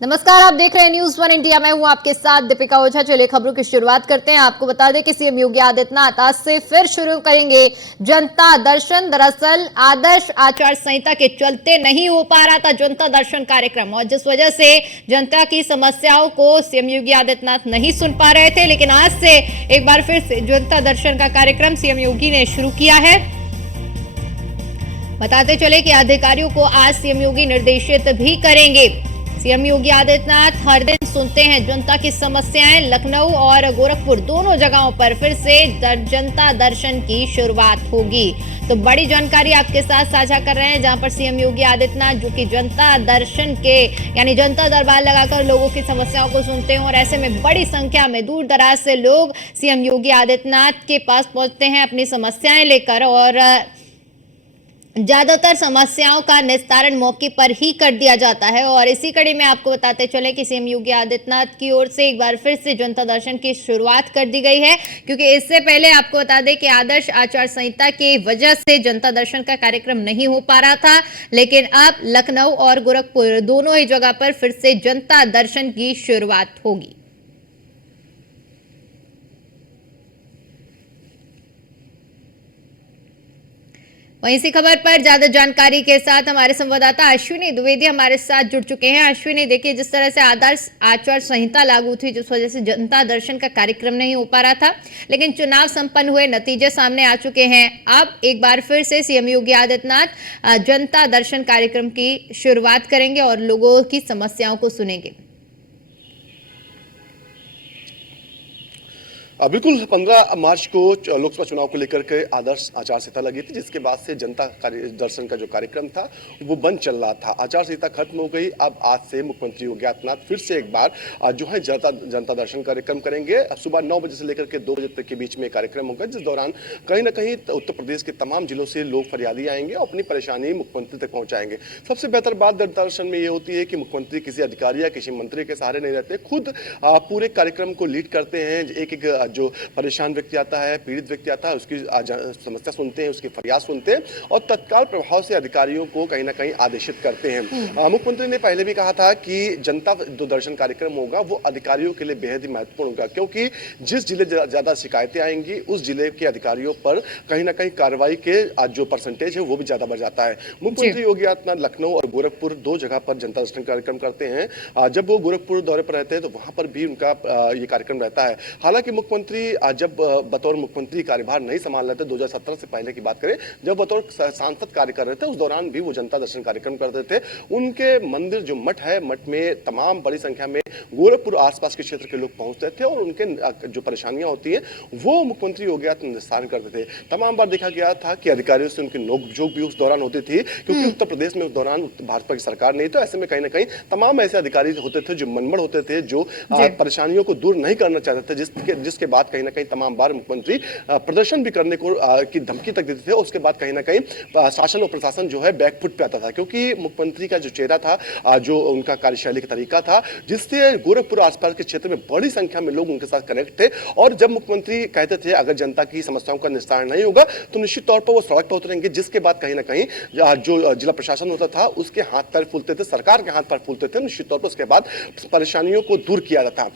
नमस्कार, आप देख रहे हैं न्यूज वन इंडिया। मैं हूं आपके साथ दीपिका ओझा। चलिए खबरों की शुरुआत करते हैं। आपको बता दें कि सीएम योगी आदित्यनाथ आज से फिर शुरू करेंगे जनता दर्शन। दरअसल आदर्श आचार संहिता के चलते नहीं हो पा रहा था जनता दर्शन कार्यक्रम, और जिस वजह से जनता की समस्याओं को सीएम योगी आदित्यनाथ नहीं सुन पा रहे थे। लेकिन आज से एक बार फिर से जनता दर्शन का कार्यक्रम सीएम योगी ने शुरू किया है। बताते चले कि अधिकारियों को आज सीएम योगी निर्देशित भी करेंगे। सीएम योगी आदित्यनाथ हर दिन सुनते हैं जनता की समस्याएं। लखनऊ और गोरखपुर दोनों जगहों पर फिर से जनता दर्शन की शुरुआत होगी। तो बड़ी जानकारी आपके साथ साझा कर रहे हैं, जहां पर सीएम योगी आदित्यनाथ जो कि जनता दर्शन के यानी जनता दरबार लगाकर लोगों की समस्याओं को सुनते हैं, और ऐसे में बड़ी संख्या में दूर दराज से लोग सीएम योगी आदित्यनाथ के पास पहुंचते हैं अपनी समस्याएं लेकर, और ज्यादातर समस्याओं का निस्तारण मौके पर ही कर दिया जाता है। और इसी कड़ी में आपको बताते चले कि सीएम योगी आदित्यनाथ की ओर से एक बार फिर से जनता दर्शन की शुरुआत कर दी गई है, क्योंकि इससे पहले आपको बता दें कि आदर्श आचार संहिता की वजह से जनता दर्शन का कार्यक्रम नहीं हो पा रहा था। लेकिन अब लखनऊ और गोरखपुर दोनों ही जगह पर फिर से जनता दर्शन की शुरुआत होगी। वहीं इसी खबर पर ज्यादा जानकारी के साथ हमारे संवाददाता अश्विनी द्विवेदी हमारे साथ जुड़ चुके हैं। अश्विनी, देखिए, जिस तरह से आदर्श आचार संहिता लागू थी, जिस वजह से जनता दर्शन का कार्यक्रम नहीं हो पा रहा था, लेकिन चुनाव संपन्न हुए, नतीजे सामने आ चुके हैं। अब एक बार फिर से सीएम योगी आदित्यनाथ जनता दर्शन कार्यक्रम की शुरुआत करेंगे और लोगों की समस्याओं को सुनेंगे। बिल्कुल 15 मार्च को लोकसभा चुनाव को लेकर के आदर्श आचार संहिता लगी थी, जिसके बाद से जनता दर्शन का जो कार्यक्रम था वो बंद चल रहा था। आचार संहिता खत्म हो गई। अब आज से मुख्यमंत्री योगी आदित्यनाथ फिर से एक बार जो है जनता दर्शन कार्यक्रम करेंगे। सुबह 9 बजे से लेकर के 2 बजे तक के बीच में कार्यक्रम होगा, जिस दौरान कहीं ना कहीं उत्तर प्रदेश के तमाम जिलों से लोग फरियादी आएंगे और अपनी परेशानी मुख्यमंत्री तक पहुंचाएंगे। सबसे बेहतर बात जनता दर्शन में ये होती है कि मुख्यमंत्री किसी अधिकारी या किसी मंत्री के सहारे नहीं रहते, खुद पूरे कार्यक्रम को लीड करते हैं। एक एक जो परेशान व्यक्ति आता है, पीड़ित व्यक्ति आता है, उसकी समस्या सुनते हैं, उसकी फरियाद सुनते हैं और तत्काल प्रभाव से अधिकारियों को कहीं ना कहीं आदेशित करते हैं। मुख्यमंत्री ने पहले भी कहा था कि जनता जो दर्शन कार्यक्रम होगा वो अधिकारियों के लिए बेहद ही महत्वपूर्ण होगा, क्योंकि जिस जिले ज्यादा शिकायतें आएंगी उस जिले के अधिकारियों पर कहीं ना कहीं कार्रवाई के जो परसेंटेज है वो भी ज्यादा बढ़ जाता है। मुख्यमंत्री योगी आदित्यनाथ लखनऊ और गोरखपुर 2 जगह पर जनता दर्शन कार्यक्रम करते हैं। जब वो गोरखपुर दौरे पर रहते हैं तो वहां पर भी उनका ये कार्यक्रम रहता है। हालांकि मुख्यमंत्री जब बतौर मुख्यमंत्री कार्यभार नहीं संभाल रहे थे, 2017 से पहले की बात करें, जब बतौर सांसद कार्य कर रहे थे, उस दौरान भी वो जनता दर्शन कार्यक्रम करते थे। उनके मंदिर जो मठ है, मठ में तमाम बड़ी संख्या में गोरखपुर आसपास के क्षेत्र के लोग पहुंचते थे और उनके जो परेशानियां होती है वो मुख्यमंत्री योगी आदित्यनाथ निस्तारण करते थे। तमाम बार देखा गया था कि अधिकारियों से उनकी नोकझोंक भी उस दौरान होती थी, क्योंकि उत्तर प्रदेश में उस दौरान भाजपा की सरकार नहीं, तो ऐसे में कहीं ना कहीं तमाम ऐसे अधिकारी होते थे जो मनमड़ होते थे, जो परेशानियों को दूर नहीं करना चाहते थे, जिसके बाद कहीं ना कहीं तमाम बार मुख्यमंत्री प्रदर्शन भी करने को की धमकी तक देते थे। उसके बाद कहीं ना कहीं शासन और प्रशासन जो है बैकफुट पे आता था, क्योंकि मुख्यमंत्री का जो चेहरा था, जो उनका कार्यशैली का तरीका था, जिससे गोरखपुर आसपास के क्षेत्र में बड़ी संख्या में लोग उनके साथ कनेक्ट थे। और जब मुख्यमंत्री कहते थे अगर जनता की समस्याओं का निस्तारण नहीं होगा तो निश्चित तौर पर वो सड़क पर उतरेंगे, जिसके बाद कहीं ना कहीं जो जिला प्रशासन होता था उसके हाथ पैर फूलते थे, सरकार के हाथ पैर फूलते थे। निश्चित तौर पर उसके बाद परेशानियों को दूर किया जाता।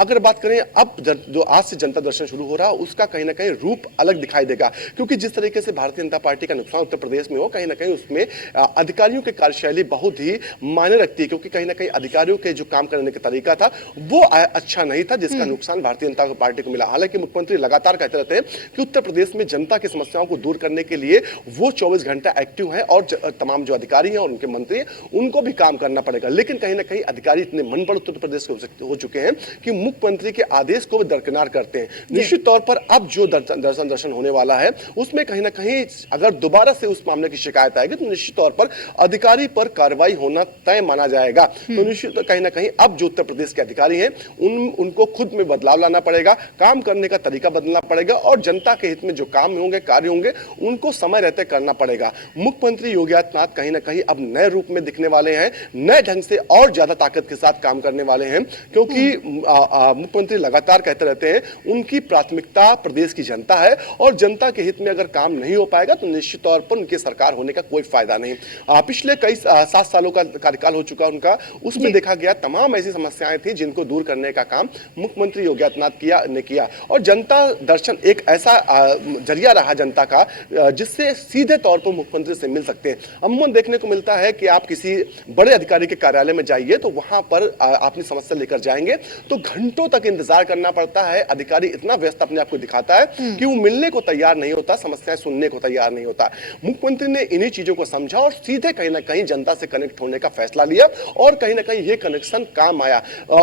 अगर बात करें अब जो आज से जनता दर्शन शुरू हो रहा, उसका कहीं ना कहीं रूप अलग दिखाई देगा, क्योंकि जिस तरीके से भारतीय जनता पार्टी का नुकसान उत्तर प्रदेश में हो, कहीं ना कहीं उसमें अधिकारियों की कार्यशैली बहुत ही मायने रखती है, क्योंकि कहीं ना कहीं अधिकारियों के जो काम करने का तरीका था वो अच्छा नहीं था, जिसका नुकसान भारतीय जनता पार्टी को मिला। हालांकि मुख्यमंत्री लगातार कहते रहते हैं कि उत्तर प्रदेश में जनता की समस्याओं को दूर करने के लिए वो 24 घंटा एक्टिव है और तमाम जो अधिकारी हैं और उनके मंत्री हैं उनको भी काम करना पड़ेगा। लेकिन कहीं ना कहीं अधिकारी इतने मनबड़ उत्तर प्रदेश के हो चुके हैं कि मुख्यमंत्री के आदेश को दरकिनार करते हैं। निश्चित तौर पर अब जो दर्शन होने वाला है उसमें कहीं ना कहीं अगर दोबारा से उस मामले की शिकायत आएगी तो निश्चित तौर पर अधिकारी पर कार्रवाई होना तय माना जाएगा। तो निश्चित कहीं ना कहीं अब जो उत्तर प्रदेश के अधिकारी हैं उनको खुद में बदलाव लाना पड़ेगा, काम करने का तरीका बदलना पड़ेगा और जनता के हित में जो काम होंगे, कार्य होंगे, उनको समय रहते करना पड़ेगा। मुख्यमंत्री योगी आदित्यनाथ कहीं ना कहीं अब नए रूप में दिखने वाले हैं, नए ढंग से और ज्यादा ताकत के साथ काम करने वाले हैं, क्योंकि मुख्यमंत्री लगातार कहते रहते हैं उनकी प्राथमिकता प्रदेश की जनता है और जनता के हित में अगर काम नहीं हो पाएगा तो निश्चित तौर पर उनकी सरकार होने का कोई फायदा नहीं। पिछले कई 7 सालों का कार्यकाल हो चुका उनका, उसमें देखा गया तमाम ऐसी समस्याएं थी जिनको दूर करने का काम मुख्यमंत्री योगी आदित्यनाथ ने किया और जनता दर्शन एक ऐसा जरिया रहा जनता का जिससे सीधे तौर पर मुख्यमंत्री से मिल सकते हैं। अमूमन देखने को मिलता है कि आप किसी बड़े अधिकारी के कार्यालय में जाइए तो वहां पर अपनी समस्या लेकर जाएंगे तो घंटों तक इंतजार करना पड़ता है। अधिकारी इतना व्यस्त अपने आप को दिखाता है कि वो मिलने को तैयार नहीं होता, समस्याएं सुनने को तैयार नहीं होता। मुख्यमंत्री ने इन्हीं चीजों को समझा और सीधे कहीं ना कहीं जनता से कनेक्ट होने का फैसला लिया और कहीं ना कहीं ये कनेक्शन काम आया।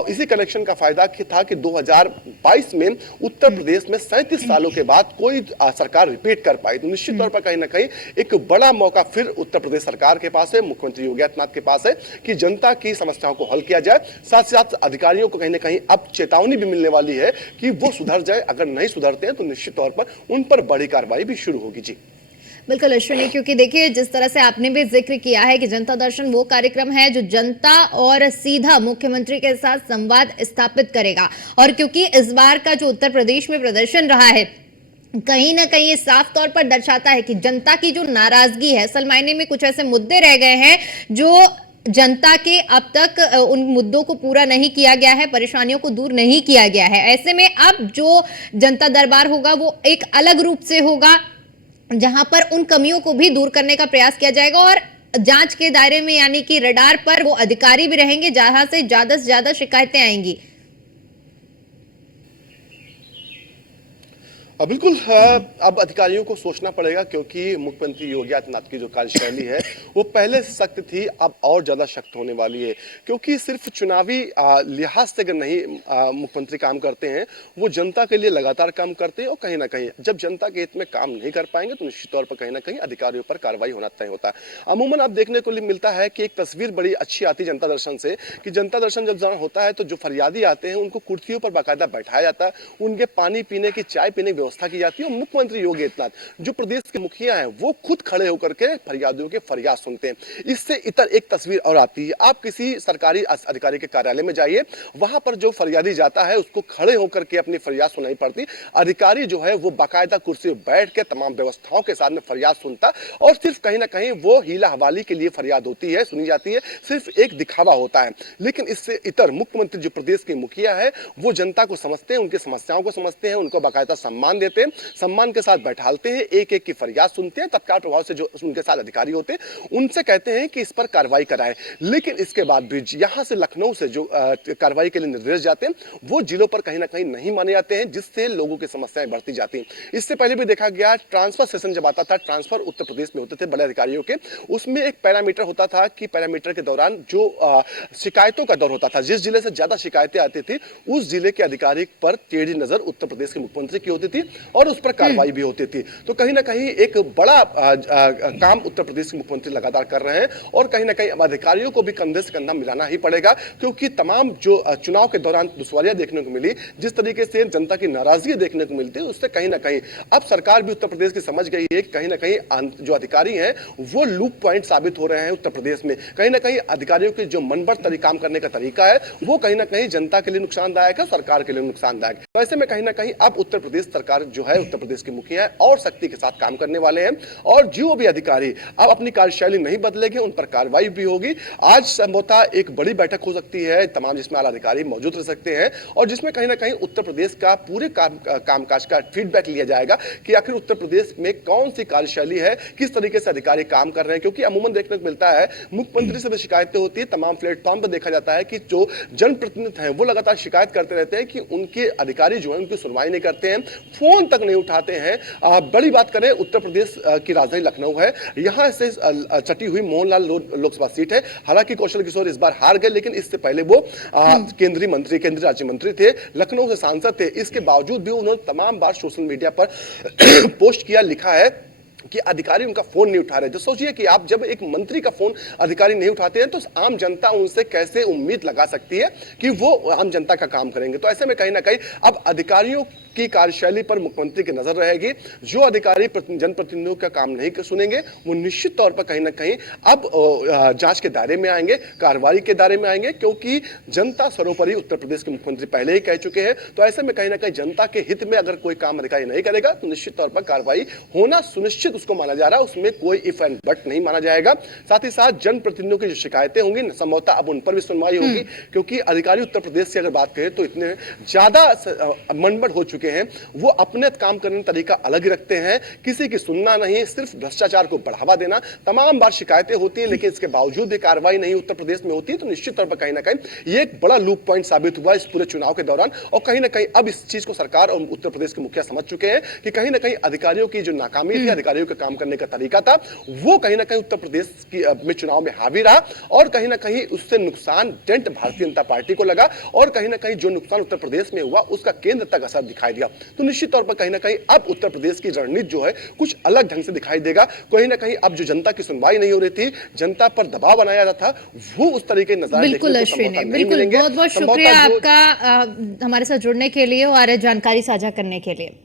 इसी कनेक्शन का फायदा था कि 2022 में उत्तर प्रदेश में 37 सालों के बाद कोई सरकार रिपीट कर पाई। तो निश्चित तौर पर कहीं ना कहीं एक बड़ा मौका फिर उत्तर प्रदेश सरकार के पास है, मुख्यमंत्री योगी आदित्यनाथ के पास है कि जनता की समस्याओं को हल किया जाए। साथ साथ अधिकारियों को कहीं ना कहीं अब चेतावनी भी मिलने वाली है कि वो सुधर जाए, अगर नहीं सुधरते हैं तो निश्चित तौर पर उन पर बड़ी कार्रवाई भी शुरू होगी। जी बिल्कुल अश्विनी, क्योंकि देखिए जिस तरह से आपने भी जिक्र किया है कि जनता दर्शन वो कार्यक्रम है जो जनता और सीधा मुख्यमंत्री के साथ संवाद स्थापित करेगा और क्योंकि इस बार का जो उत्तर प्रदेश में प्रदर्शन रहा है कहीं ना कहीं ये साफ तौर पर दर्शाता है कि जनता की जो नाराजगी है, असल मायने में कुछ ऐसे मुद्दे रह गए हैं जो जनता के अब तक उन मुद्दों को पूरा नहीं किया गया है, परेशानियों को दूर नहीं किया गया है। ऐसे में अब जो जनता दरबार होगा वो एक अलग रूप से होगा जहां पर उन कमियों को भी दूर करने का प्रयास किया जाएगा और जांच के दायरे में यानी कि रडार पर वो अधिकारी भी रहेंगे जहां से ज्यादा शिकायतें आएंगी। बिल्कुल, अब अधिकारियों को सोचना पड़ेगा क्योंकि मुख्यमंत्री योगी आदित्यनाथ की जो कार्यशैली है वो पहले से सख्त थी, अब और ज्यादा सख्त होने वाली है क्योंकि सिर्फ चुनावी लिहाज से अगर नहीं मुख्यमंत्री काम करते हैं, वो जनता के लिए लगातार काम करते हैं और कहीं ना कहीं जब जनता के हित में काम नहीं कर पाएंगे तो निश्चित तौर पर कहीं ना कहीं अधिकारियों पर कार्रवाई होना तय होता है। अमूमन अब देखने को मिलता है कि एक तस्वीर बड़ी अच्छी आती है जनता दर्शन से कि जनता दर्शन जब होता है तो जो फरियादी आते हैं उनको कुर्सियों पर बाकायदा बैठाया जाता है, उनके पानी पीने की, चाय पीने की व्यवस्था की जाती है। मुख्यमंत्री योगी आदित्यनाथ जो प्रदेश के मुखिया हैं वो खुद खड़े होकर के फरियादियों के फरियाद सुनते हैं। इससे इतर एक तस्वीर और आती है, आप किसी सरकारी अधिकारी के कार्यालय में जाइए, वहां पर जो फरियादी जाता है उसको खड़े होकर के अपनी फरियाद सुनाई पड़ती। अधिकारी जो है वो बाकायदा कुर्सी पर बैठ के तमाम व्यवस्थाओं के साथ में फरियाद सुनता और सिर्फ कहीं ना कहीं वो हीला हवाली के लिए फरियाद होती है, सुनी जाती है, सिर्फ एक दिखावा होता है। लेकिन इससे इतर मुख्यमंत्री जो प्रदेश के मुखिया है वो जनता को समझते हैं, उनकी समस्याओं को समझते हैं, उनको बाकायदा सम्मान देते हैं, सम्मान के साथ बैठालते हैं, एक एक की फरियाद सुनते हैं, तत्काल प्रभाव से जो उनके साथ अधिकारी होते हैं उनसे कहते हैं कि इस पर कार्रवाई कराएं। लेकिन इसके बाद भी यहां से लखनऊ से जो कार्रवाई के लिए निर्देश जाते हैं वो जिलों पर कहीं ना कहीं नहीं माने जाते हैं, जिससे लोगों की समस्याएं बढ़ती जाती हैं। इससे पहले भी देखा गया ट्रांसफर सेशन जब आता था, ट्रांसफर उत्तर प्रदेश में होते थे बड़े अधिकारियों के, उसमें एक पैरामीटर होता था कि पैरामीटर के दौरान जो शिकायतों का दौर होता था, जिस जिले से ज्यादा शिकायतें आती थी उस जिले के अधिकारी पर टेढ़ी नजर उत्तर प्रदेश के मुख्यमंत्री की होती थी और उस पर कार्रवाई भी होती थी। तो कहीं ना कहीं एक बड़ा काम उत्तर प्रदेश के मुख्यमंत्री लगातार कर रहे हैं और कहीं ना कहीं अब अधिकारियों को भी कंधे से कंधा मिलाना ही पड़ेगा क्योंकि तमाम जो चुनाव के दौरान दुश्वारियां देखने को मिली, जिस तरीके से जनता की नाराजगी देखने को मिलती है, उससे कहीं ना कहीं अब सरकार भी उत्तर प्रदेश की समझ गई है कि कहीं ना कहीं जो अधिकारी हैं वो लूप पॉइंट साबित हो रहे हैं उत्तर प्रदेश में। कहीं ना कहीं अधिकारियों के जो मनबढ़ काम करने का तरीका है वो कहीं ना कहीं जनता के लिए नुकसानदायक है, सरकार के लिए नुकसानदायक। वैसे में कहीं ना कहीं अब उत्तर प्रदेश सरकार जो है, उत्तर प्रदेश के मुखिया है और सख्ती के साथ काम करने वाले हैं और जो भी अधिकारी अब अपनी कार्यशैली नहीं बदलेंगे उन पर कार्रवाई भी होगी। आज संभवतः एक बड़ी बैठक हो सकती है तमाम, जिसमें आला अधिकारी मौजूद रह सकते हैं और जिसमें कहीं ना कहीं उत्तर प्रदेश का पूरे कामकाज का फीडबैक लिया जाएगा कि आखिर उत्तर प्रदेश में कौन सी कार्यशैली है, किस तरीके से अधिकारी काम कर रहे हैं। क्योंकि अमूमन देखने को मिलता है मुख्यमंत्री से भी शिकायतें होती है, तमाम प्लेटफॉर्म पर देखा जाता है कि जो जनप्रतिनिधि हैं वो लगातार शिकायत करते रहते हैं कि उनके अधिकारी जो है उनकी सुनवाई नहीं करते हैं, फोन तक नहीं उठाते हैं। बड़ी बात करें, उत्तर प्रदेश की राजधानी लखनऊ है, यहां से सटी हुई मोहनलाल लोकसभा सीट है। हालांकि कौशल किशोर इस बार हार गए, लेकिन इससे पहले वो केंद्रीय राज्य मंत्री थे, लखनऊ से सांसद थे। इसके बावजूद भी उन्होंने तमाम बार सोशल मीडिया पर पोस्ट किया, लिखा है कि अधिकारी उनका फोन नहीं उठा रहे। तो सोचिए कि आप जब एक मंत्री का फोन अधिकारी नहीं उठाते हैं तो आम जनता उनसे कैसे उम्मीद लगा सकती है कि वो आम जनता का काम करेंगे। तो ऐसे में कहीं ना कहीं अब अधिकारियों की कार्यशैली पर मुख्यमंत्री की नजर रहेगी। जो अधिकारी जनप्रतिनिधियों का काम नहीं सुनेंगे वो निश्चित तौर पर कहीं ना कहीं अब जांच के दायरे में आएंगे, कार्रवाई के दायरे में आएंगे, क्योंकि जनता सर्वोपरि उत्तर प्रदेश के मुख्यमंत्री पहले ही कह चुके हैं। तो ऐसे में कहीं ना कहीं जनता के हित में अगर कोई काम अधिकारी नहीं करेगा तो निश्चित तौर पर कार्रवाई होना सुनिश्चित उसको माना जा रहा है, उसमें कोई इफ एंड बट नहीं माना जाएगा। साथ ही साथ जनप्रतिनिधियों की जो शिकायतें होंगी संभवतः अब उन पर भी सुनवाई होगी, क्योंकि अधिकारी उत्तर प्रदेश से अगर बात करें तो इतने ज्यादा मनबड़ हो चुके हैं, वो अपने काम करने का तरीका अलग ही रखते हैं, किसी की सुनना नहीं, सिर्फ भ्रष्टाचार को बढ़ावा देना। तमाम बार शिकायतें होती हैं लेकिन इसके बावजूद भी कार्रवाई नहीं उत्तर प्रदेश में होती है। तो निश्चित तौर पर कहीं ना कहीं ये एक बड़ा लूप पॉइंट साबित हुआ इस पूरे चुनाव के दौरान, और कहीं ना कहीं अब इस चीज को सरकार और उत्तर प्रदेश के मुखिया समझ चुके हैं कि कहीं ना कहीं अधिकारियों की जो नाकामी थी, अधिकारियों के काम करने का तरीका था, वो कहीं ना कहीं उत्तर प्रदेश की में चुनाव में हावी रहा, और कहीं ना कहीं उससे नुकसान डेंट भारतीय जनता पार्टी को लगा, और कहीं ना कहीं जो नुकसान उत्तर प्रदेश में हुआ उसका केंद्र तक असर दिखाई दिया। तो निश्चित तौर पर कहीं ना कहीं अब उत्तर प्रदेश की रणनीति जो है कुछ अलग ढंग से दिखाई देगा। कहीं ना कहीं अब जो जनता की सुनवाई नहीं हो रही थी, जनता पर दबाव बनाया जाता था, वो उस तरीके नजर बिल्कुल अश्विनी, बिल्कुल, बहुत बहुत शुक्रिया आपका हमारे साथ जुड़ने के लिए और जानकारी साझा करने के लिए।